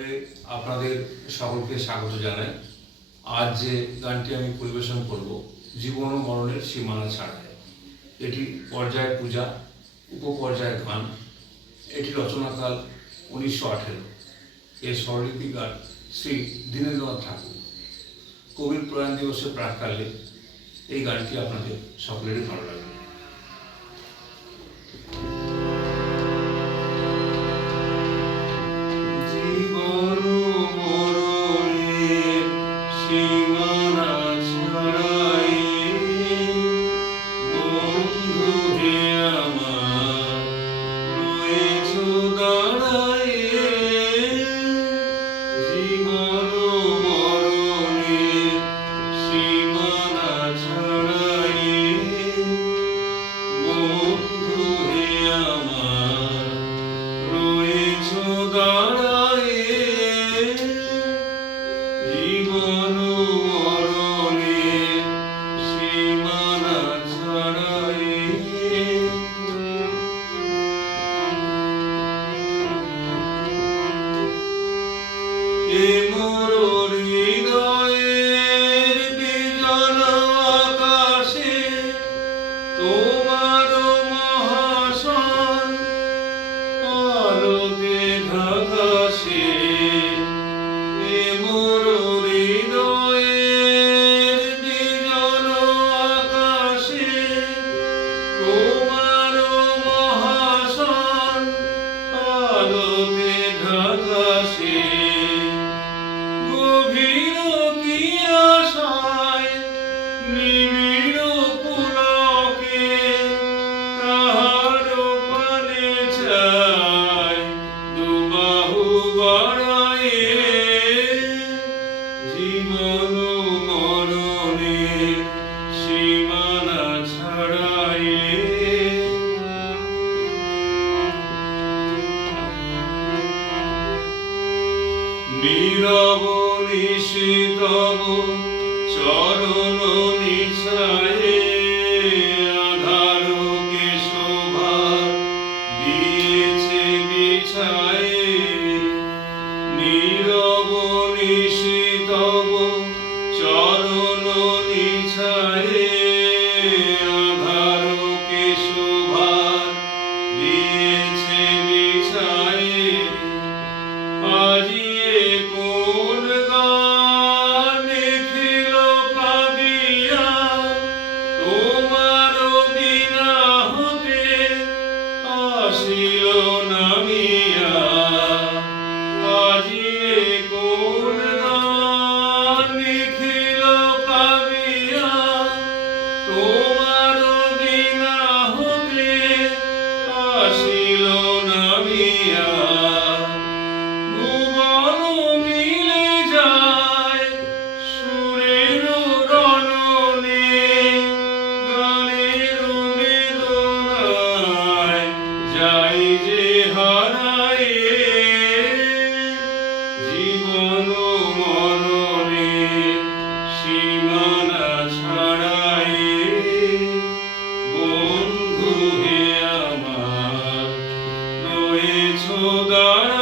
চ্যানেলে আপনাদের সকলকে স্বাগত জানাই। আজ যে গানটি আমি পরিবেশন করব, জীবন ও মরণের সীমানা ছাড়ায়, এটি পর্যায় পূজা উপপর্যায় গান। এটি রচনাকাল 1918। এর স্বরলিপিকার শ্রী দীনেন্দ্রনাথ ঠাকুর। কবির প্রয়াণ দিবসের প্রাক্কালে এই গানটি আপনাদের সকলেরই ভালো লাগবে। নীরব নিশিতব চরণ নিশায়ে আধারকে শোভা দিয়েছে বিছায়ে। নীরব নিশিতব চরণ নিশায়ে আধারকে শোভা দিয়েছে বিছায়ে। আজিয়ে কোন গান লিখিল পাবিয়া তোমার বিনা হতে আসিল নামিয়া। আজিয়ে কোন গান লিখিল পাবিয়া তোমার বিনা হতে আসিল নামিয়া। জীবন মরণের সীমানা ছাড়াই বন্ধু হে আমার রয়েছো দাঁড়ায়।